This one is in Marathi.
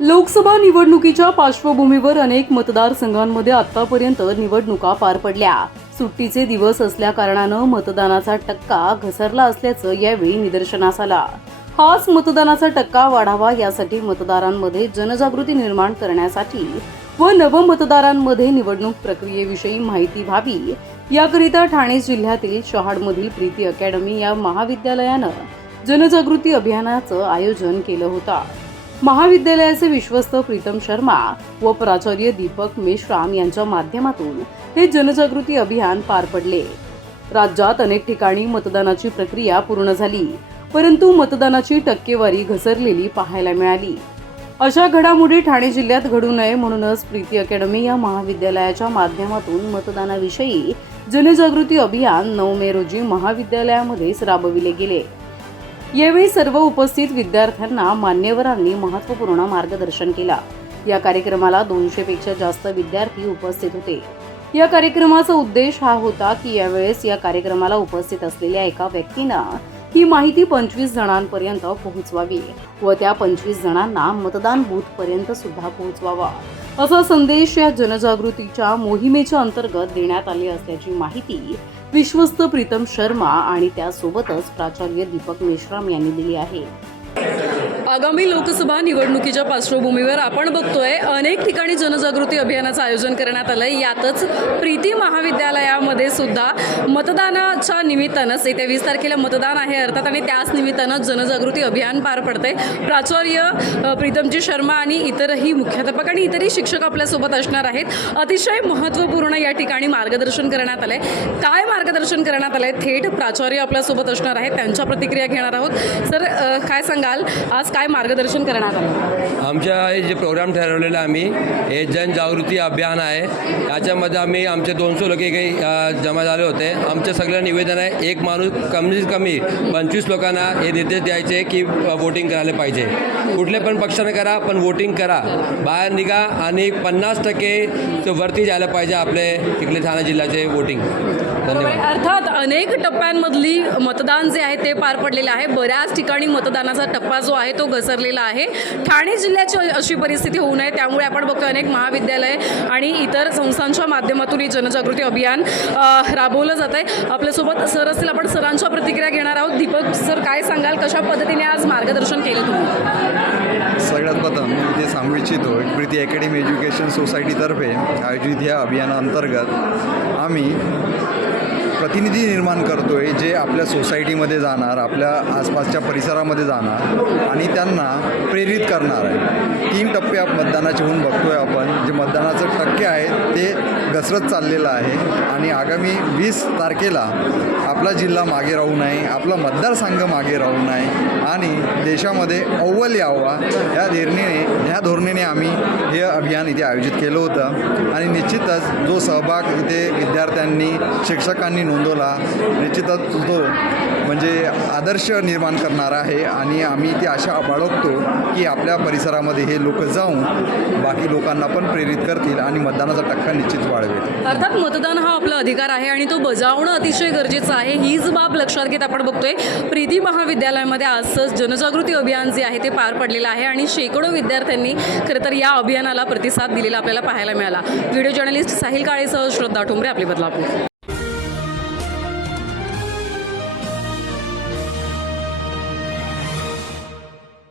लोकसभा निवडणुकीच्या पार्श्वभूमीवर अनेक मतदारसंघांमध्ये आतापर्यंत निवडणुका पार पडल्या. सुट्टीचे दिवस असल्या कारणानं मतदानाचा टक्का घसरला असल्याचं यावेळी निदर्शनास आला. हाच मतदानाचा टक्का वाढावा यासाठी मतदारांमध्ये जनजागृती निर्माण करण्यासाठी व नवमतदारांमध्ये निवडणूक प्रक्रियेविषयी माहिती व्हावी. याकरिता ठाणे जिल्ह्यातील शहाडमधील प्रीती अकॅडमी या महाविद्यालयानं जनजागृती अभियानाचं आयोजन केलं होतं. महाविद्यालयाचे विश्वस्त प्रीतम शर्मा व प्राचार्य दीपक मेश्राम यांच्या माध्यमातून हे जनजागृती अभियान पार पडले. राज्यात अनेक ठिकाणी मतदानाची प्रक्रिया पूर्ण झाली परंतु मतदानाची टक्केवारी घसरलेली पाहायला मिळाली. अशा घडामोडी ठाणे जिल्ह्यात घडू नये म्हणूनच प्रीती अकॅडमी या महाविद्यालयाच्या माध्यमातून मतदानाविषयी जनजागृती अभियान नऊ मे रोजी महाविद्यालयामध्येच राबविले गेले. यावेळी सर्व उपस्थित विद्यार्थ्यांना मान्यवरांनी महत्त्वपूर्ण मार्गदर्शन केला. या कार्यक्रमाला दोनशे पेक्षा जास्त विद्यार्थी उपस्थित होते. या कार्यक्रमाचा उद्देश हा होता की यावेळेस या कार्यक्रमाला उपस्थित असलेल्या एका व्यक्तीनं ही माहिती पंचवीस जणांपर्यंत पोहोचवावी व त्या पंचवीस जणांना मतदान बूथ पर्यंत सुद्धा पोहोचवावा. असा संदेश या जनजागृतीच्या मोहिमेच्या अंतर्गत देण्यात आले असल्याची माहिती विश्वस्त प्रीतम शर्मा आणि त्यासोबतच प्राचार्य दीपक मेश्राम यांनी दिली आहे. आगामी लोकसभा निवडणुकीच्या पार्श्वभूमीवर आपण बघतोय अनेक ठिकाणी जनजागृती अभियानाचं आयोजन करण्यात आलंय. यातच प्रीती महाविद्यालयामध्ये सुद्धा मतदानाच्या निमित्तानंच येत्या वीस तारखेला मतदान आहे अर्थात आणि त्याच निमित्तानं जनजागृती अभियान पार पडतंय. प्राचार्य प्रीतमजी शर्मा आणि इतरही मुख्याध्यापक आणि इतरही शिक्षक आपल्यासोबत असणार आहेत. अतिशय महत्त्वपूर्ण या ठिकाणी मार्गदर्शन करण्यात आलंय. काय मार्गदर्शन करण्यात आलंय? थेट प्राचार्य आपल्यासोबत असणार आहेत. त्यांच्या प्रतिक्रिया घेणार आहोत. सर काय सांगाल? आज काय मार्गदर्शन आलं आमच्या हे जे प्रोग्राम ठरवलेला आम्ही हे जनजागृती अभियान आहे. याच्यामध्ये आम्ही आमचे दोनशे लोक काही जमा झाले होते. आमचं सगळं निवेदन आहे एक माणूस कमीत कमी पंचवीस लोकांना हे निर्देश द्यायचे की वोटिंग करायला पाहिजे. कुठले पण पक्षाने करा पण वोटिंग करा. बाहेर निघा आणि पन्नास टक्के वरती जायला पाहिजे आपले इकडे ठाणे जिल्ह्याचे वोटिंग धन्यवाद. अर्थात अनेक टप्प्यांमधली मतदान जे आहे ते पार पडलेलं आहे. बऱ्याच ठिकाणी मतदानाचा टप्पा जो आहे तो घसरलेला आहे. ठाणे जिल्ह्याची अशी परिस्थिती होऊ नये त्यामुळे आपण बघतो अनेक महाविद्यालय आणि इतर संस्थांच्या माध्यमातून ही जनजागृती अभियान राबवलं जात आहे आपल्यासोबत सर असतील आपण सरांच्या प्रतिक्रिया घेणार आहोत. दीपक सर काय सांगाल? कशा पद्धतीने आज मार्गदर्शन केलं तुम्ही? सगळ्यात प्रथम मी इथे सांगू इच्छितो प्रीती अकॅडमी एज्युकेशन सोसायटीतर्फे आयोजित या अभियानाअंतर्गत आम्ही प्रतिनिधी निर्माण करतो आहे जे आपल्या सोसायटीमध्ये जाणार आपल्या आसपासच्या परिसरामध्ये जाणार आणि त्यांना प्रेरित करणार आहे. तीन टप्पे आप- मतदानाचे होऊन बघतो आहे आपण. जे मतदानाचं टक्के आहे ते घसरत चाललेलं आहे आणि आगामी वीस तारखेला आपला जिल्हा मागे राहू नये आपला मतदारसंघ मागे राहू नये आणि देशामध्ये अव्वल यावा या धीरणीने ह्या धोरणेने आम्ही हे अभियान इथे आयोजित केलं होतं. आणि निश्चितच जो सहभाग इथे विद्यार्थ्यांनी शिक्षकांनी नोंदवला निश्चितच तो म्हणजे आदर्श निर्माण करणार आहे. आणि आम्ही ती आशा बाळगतो की आपल्या परिसरामध्ये हे लोक जाऊन बाकी लोकांना पण प्रेरित करतील आणि मतदानाचा टक्का निश्चित वाढवेल. अर्थात मतदान हा आपला अधिकार आहे आणि तो बजावणं अतिशय गरजेचं आहे. हीच बाब लक्षात घेत आपण बघतोय. प्रीती महाविद्यालयामध्ये आजच जनजागृती अभियान जे आहे ते पार पडलेलं आहे आणि शेकडो विद्यार्थ्यांनी खरं तर या अभियानाला प्रतिसाद दिलेला आपल्याला पाहायला मिळाला. व्हिडिओ जर्नलिस्ट साहिल काळेसह श्रद्धा ठोंबरे आपले बदलापूर.